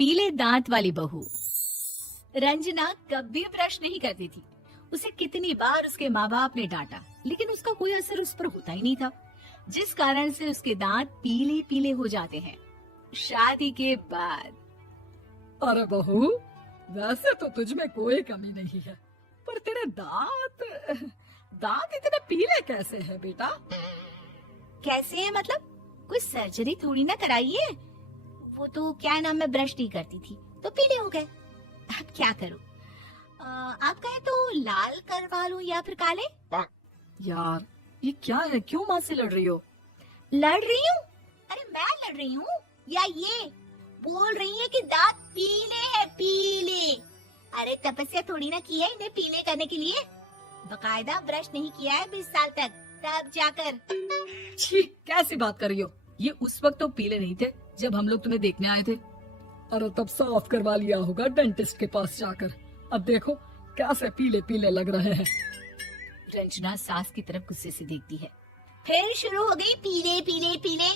पीले दांत वाली बहू। रंजना कभी ब्रश नहीं करती थी। उसे कितनी बार उसके माँ बाप ने डांटा, लेकिन उसका कोई असर उस पर होता ही नहीं था, जिस कारण से उसके दांत पीले पीले हो जाते हैं। शादी के बाद अरे बहू, वैसे तो तुझ में कोई कमी नहीं है, पर तेरे दांत दांत इतने पीले कैसे हैं बेटा? कैसे है मतलब? कोई सर्जरी थोड़ी ना कराई है। वो तो क्या नाम, मैं ब्रश नहीं करती थी तो पीले हो गए। अब क्या करूं? आप कहे तो लाल करवा लूं या फिर काले? यार ये क्या है, क्यों माँ से लड़ रही हो? लड़ रही हूँ? अरे मैं लड़ रही हूँ या ये बोल रही है कि दांत पीले हैं, पीले। अरे तपस्या थोड़ी ना की है इन्हें पीले करने के लिए। बकायदा ब्रश नहीं किया है 20 साल तक, तब जाकर। छी, कैसी बात कर रही हो? ये उस वक्त तो पीले नहीं थे जब हम लोग तुम्हें देखने आए थे। अरे तब साफ करवा लिया होगा डेंटिस्ट के पास जाकर। अब देखो कैसे पीले पीले लग रहे हैं। रंजना सास की तरफ गुस्से से देखती है। फिर शुरू हो गई पीले पीले पीले।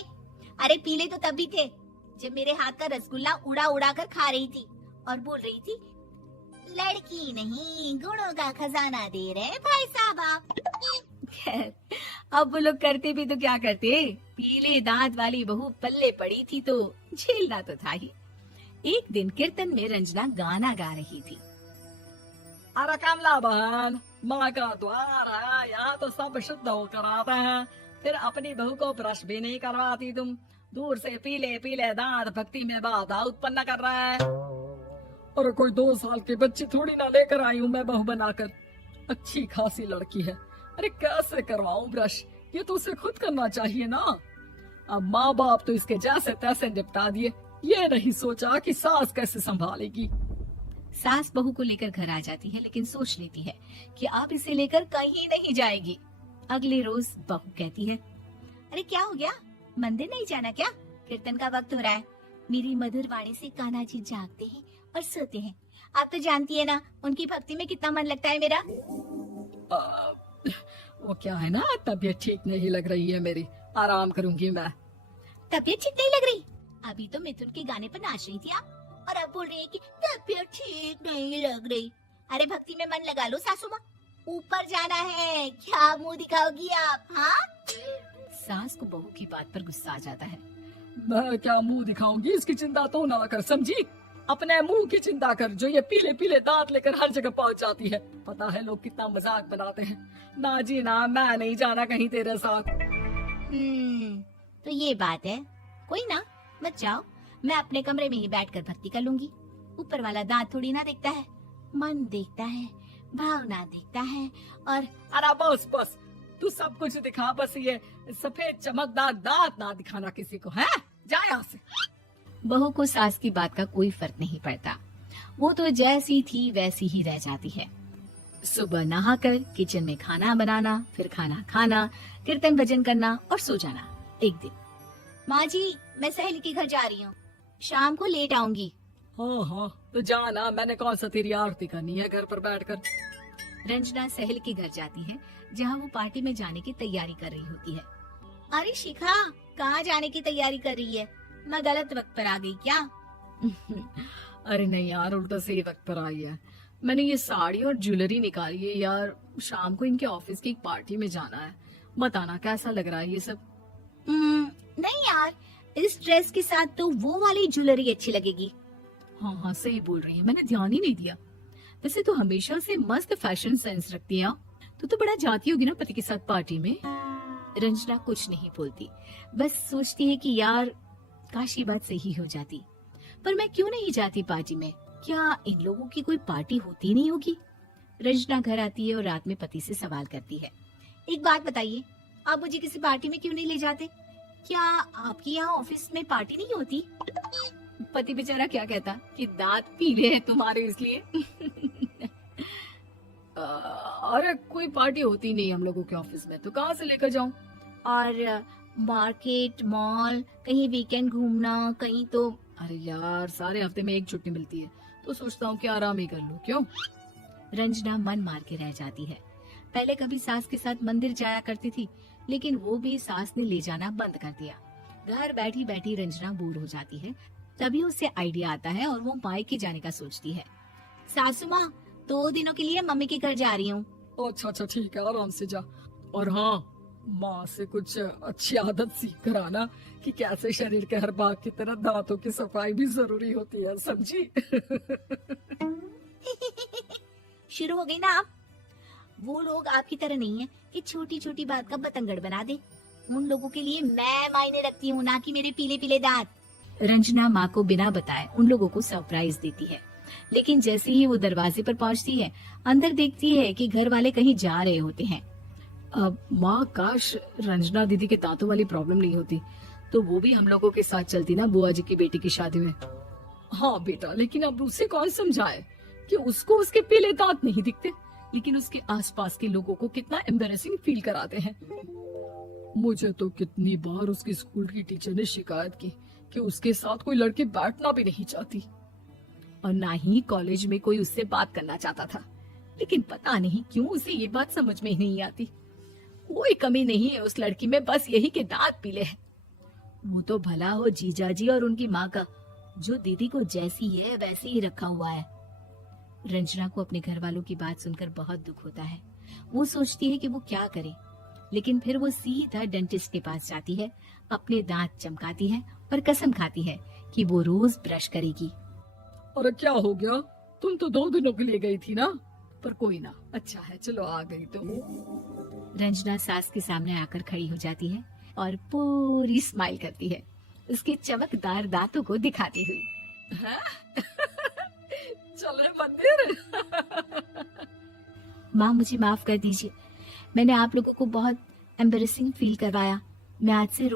अरे पीले तो तभी थे जब मेरे हाथ का रसगुल्ला उड़ा उड़ा कर खा रही थी और बोल रही थी, लड़की नहीं गुणों का खजाना दे रहे भाई साहब आप। खैर, अब वो लोग करते भी तो क्या करते, पीले दांत वाली बहू पल्ले पड़ी थी तो झेलना तो था ही। एक दिन कीर्तन में रंजना गाना गा रही थी। अरे कमला बहन, माँ का द्वार है, यहाँ तो सब शुद्ध होकर आते हैं, फिर अपनी बहू को ब्रश भी नहीं करवाती तुम। दूर से पीले पीले दांत भक्ति में बाधा उत्पन्न कर रहा है। और कोई 2 साल की बच्ची थोड़ी ना लेकर आई हूँ मैं बहू बनाकर। अच्छी खासी लड़की है, अरे कैसे करवाऊं ब्रश? ये तो उसे खुद करना चाहिए ना। अब माँ बाप तो इसके जैसे तैसे निपटा दिए, ये नहीं सोचा कि सास कैसे संभालेगी। सास बहू को लेकर घर आ जाती है, लेकिन सोच लेती है कि अब इसे लेकर कहीं नहीं जाएगी। अगले रोज बहू कहती है, अरे क्या हो गया, मंदिर नहीं जाना क्या? कीर्तन का वक्त हो रहा है। मेरी मधुर वाणी से कान्हा जी जागते हैं और सोते हैं। आप तो जानती है ना उनकी भक्ति में कितना मन लगता है मेरा। वो क्या है ना, तबीयत ठीक नहीं लग रही है मेरी, आराम करूंगी मैं। तबीयत ठीक नहीं लग रही? अभी तो मिथुन के गाने पर नाच रही थी आप, और अब बोल रही है कि तबीयत ठीक नहीं लग रही। अरे भक्ति में मन लगा लो सासू माँ, ऊपर जाना है, क्या मुंह दिखाओगी आप? हाँ, सास को बहू की बात पर गुस्सा आ जाता है। मैं क्या मुंह दिखाऊंगी, इसकी चिंता तो ना कर, समझी? अपने मुंह की चिंता कर, जो ये पीले पीले दांत लेकर हर जगह पहुंच जाती है। पता है लोग कितना मजाक बनाते हैं। ना जी ना, मैं नहीं जाना कहीं तेरे साथ। तो ये बात है, कोई ना, मत जाओ, मैं अपने कमरे में ही बैठकर भक्ति कर लूंगी। ऊपर वाला दांत थोड़ी ना देखता है, मन देखता है, भावना देखता है। और अरे बस बस, तू सब कुछ दिखा, बस ये सफेद चमकदार दांत ना दिखाना किसी को, है? जा यहाँ से। बहू को सास की बात का कोई फर्क नहीं पड़ता, वो तो जैसी थी वैसी ही रह जाती है। सुबह नहाकर किचन में खाना बनाना, फिर खाना खाना, कीर्तन भजन करना और सो जाना। एक दिन, माँ जी मैं सहेली के घर जा रही हूँ, शाम को लेट आऊंगी। हाँ हाँ तो जाना, मैंने कौन सा तेरी आरती करनी है घर पर बैठकर। रंजना सहेली के घर जाती है, जहाँ वो पार्टी में जाने की तैयारी कर रही होती है। अरे शिखा, कहाँ जाने की तैयारी कर रही है? मैं गलत वक्त पर आ गई क्या? अरे नहीं यार, उल्टा सही वक्त पर आई है। मैंने ये साड़ी और ज्वेलरी निकाली है यार, शाम को इनके ऑफिस की एक पार्टी में जाना है। बताना कैसा लग रहा है ये सब? नहीं यार, इस ड्रेस के साथ तो वो वाली ज्वेलरी अच्छी लगेगी। हाँ हाँ सही बोल रही है, मैंने ध्यान ही नहीं दिया। वैसे तो हमेशा से मस्त फैशन सेंस रखती है, तो बड़ा जाती होगी ना पति के साथ पार्टी में। रंजना कुछ नहीं बोलती, बस सोचती है कि यार काश ये बात सही हो जाती, पर मैं क्यों नहीं जाती पार्टी में? क्या इन लोगों की कोई पार्टी होती नहीं होगी? रंजना घर आती है और रात में पति से सवाल करती है, एक बात बताइए, आप मुझे किसी पार्टी में क्यों नहीं ले जाते? क्या आपके यहाँ ऑफिस में पार्टी नहीं होती? पति बेचारा क्या कहता कि दांत पीले हैं तुम्हारे इसलिए। अरे कोई पार्टी होती नहीं हम लोगों के ऑफिस में, तो कहाँ से लेकर जाऊं? और मार्केट, मॉल, कहीं वीकेंड घूमना कहीं तो? अरे यार सारे हफ्ते में एक छुट्टी मिलती है, तो सोचता हूँ कि आराम ही कर लूं। क्यों? रंजना मन मार के रह जाती है। पहले कभी सास के साथ मंदिर जाया करती थी, लेकिन वो भी सास ने ले जाना बंद कर दिया। घर बैठी बैठी रंजना बोर हो जाती है, तभी उसे आइडिया आता है और वो मायके जाने का सोचती है। सासू माँ, 2 दिनों के लिए मम्मी के घर जा रही हूँ। अच्छा अच्छा ठीक है, आराम से जा। और हाँ, माँ से कुछ अच्छी आदत सीख कर आना कि कैसे शरीर के हर भाग की तरह दांतों की सफाई भी जरूरी होती है, समझी? शुरू हो गई ना आप। वो लोग आपकी तरह नहीं है कि छोटी छोटी बात का बतंगड़ बना दे। उन लोगों के लिए मैं मायने रखती हूँ, ना कि मेरे पीले पीले दांत। रंजना माँ को बिना बताए उन लोगों को सरप्राइज देती है, लेकिन जैसे ही वो दरवाजे पर पहुंचती है, अंदर देखती है कि घर वाले कहीं जा रहे होते हैं। अब माँ, काश रंजना दीदी के दांतों वाली प्रॉब्लम नहीं होती तो वो भी हम लोगों के साथ चलती ना बुआ जी की बेटी की शादी में। हाँ बेटा, लेकिन अब उसे कौन समझाए कि उसको उसके पीले दांत नहीं दिखते, लेकिन उसके आसपास के लोगों को कितना एम्बैरेसिंग फील कराते हैं। मुझे तो कितनी बार उसकी स्कूल की टीचर ने शिकायत की कि उसके साथ कोई लड़की बैठना भी नहीं चाहती, और ना ही कॉलेज में कोई उससे बात करना चाहता था। लेकिन पता नहीं क्यों उसे ये बात समझ में ही नहीं आती। कोई कमी नहीं है उस लड़की में, बस यही के दांत पीले हैं। वो तो भला हो जीजा जी और उनकी माँ का, जो दीदी को जैसी है वैसे ही रखा हुआ है। रंजना को अपने घर वालों की बात सुनकर बहुत दुख होता है। वो सोचती है कि वो क्या करे, लेकिन फिर वो सीधा डेंटिस्ट के पास जाती है, अपने दांत चमकाती है और कसम खाती है कि वो रोज ब्रश करेगी। अरे क्या हो गया, तुम तो 2 दिनों के लिए गई थी ना। पर कोई ना, अच्छा है, चलो आ गई तो। रंजना सास के सामने आकर खड़ी हो जाती है और पूरी स्माइल करती है, उसके चमकदार दांतों को दिखाती हुई। चले मंदिर। माँ, मुझे माफ कर दीजिए, मैंने आप लोगों को बहुत एम्बेरसिंग फील करवाया। मैं आज से